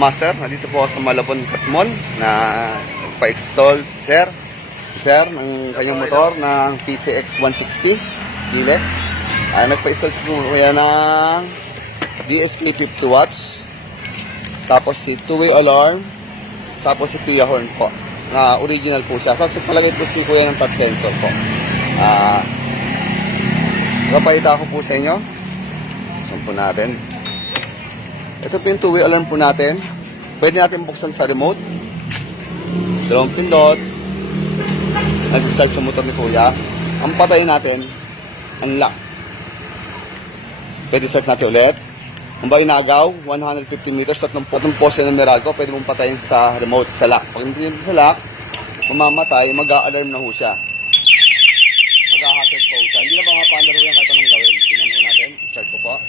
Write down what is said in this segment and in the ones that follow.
Master, nandito po ako sa Malabon Katmon na pa-install si Sir ng kanyang motor ng PCX 160 keyless. Nagpa-install si Kuya ng DSK 50 watts, tapos si two-way alarm, tapos si PIA horn po na original po siya. Tapos palagay po si Kuya ng touch sensor po. Kapahita ko po sa inyo. Saan po natin? Ito po yung two-way alarm po natin. Pwede natin buksan sa remote. Dalawang pindot. Nag-start sa motor ni Kuya. Ang patay natin, unlock. Pwede start natin ulit. Ang ba inagaw, 150 meters at ng pose ng Meralco, pwede mong patayin sa remote, sa lock. Pag hindi sa lock, mamamatay, mag-a-alarm na ho siya. Mag-a-hazard po siya. Hindi na ba mapa-under ho yan kahit anong gawin? Tingnan ho natin. Start ko po.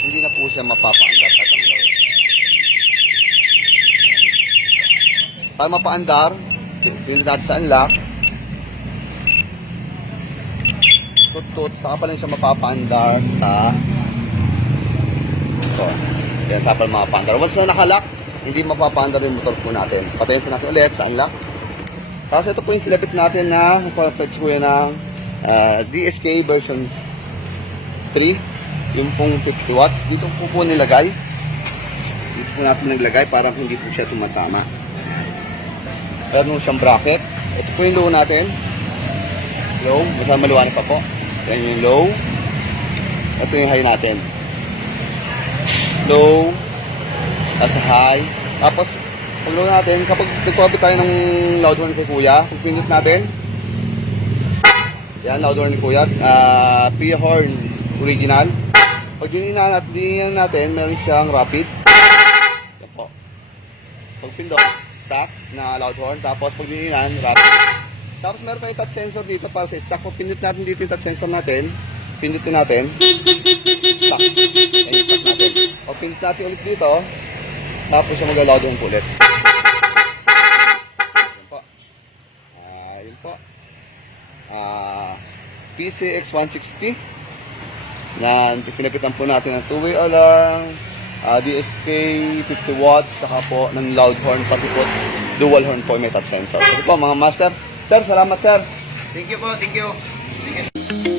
Hindi na po siya mapa-under kahit anong gawin. Para mapa-under, pinili natin sa unlock. Tut-tut, saka pa lang siya mapa-under sa ito. Yan, saka pa lang mapa-under. Once na nakalock, hindi mapa-under yung motor po natin. Patayin po natin ulit sa unlock. Tapos ito po yung kinabit natin na pwede po yun ng DSK version 3. Yung pong 50 watts. Dito po nilagay. Dito po natin naglagay para hindi po siya tumatama. Meron siyang bracket. Ito po yung low natin. Low. Basta maliwanag pa po. Yan yung low. Ito yung high natin. Low. Tapos high. Tapos, pag low natin, kapag nagpapit tayo ng loud horn kay Kuya, pag pinit natin, yan, loud horn ni Kuya, PIA horn original. Pag dininan natin, meron siyang rapid. Yan po. Pag pindot, stack na loud horn. Tapos pag dininan, rapid. Tapos meron tayong touch sensor dito para sa stack. Pag pindot natin dito yung touch sensor natin, pindutin natin, stack. Ayan, stack natin. Pag pindot natin ulit dito, tapos siya mag-loud horn ulit. Yun po. Yun po. PCX 160. Yan, pinapitan po natin ng two-way alarm, DSK 50 watts, saka po ng loud horn, pati po dual horn po may touch sensor. So po mga master. Sir, salamat sir. Thank you po, thank you. Thank you.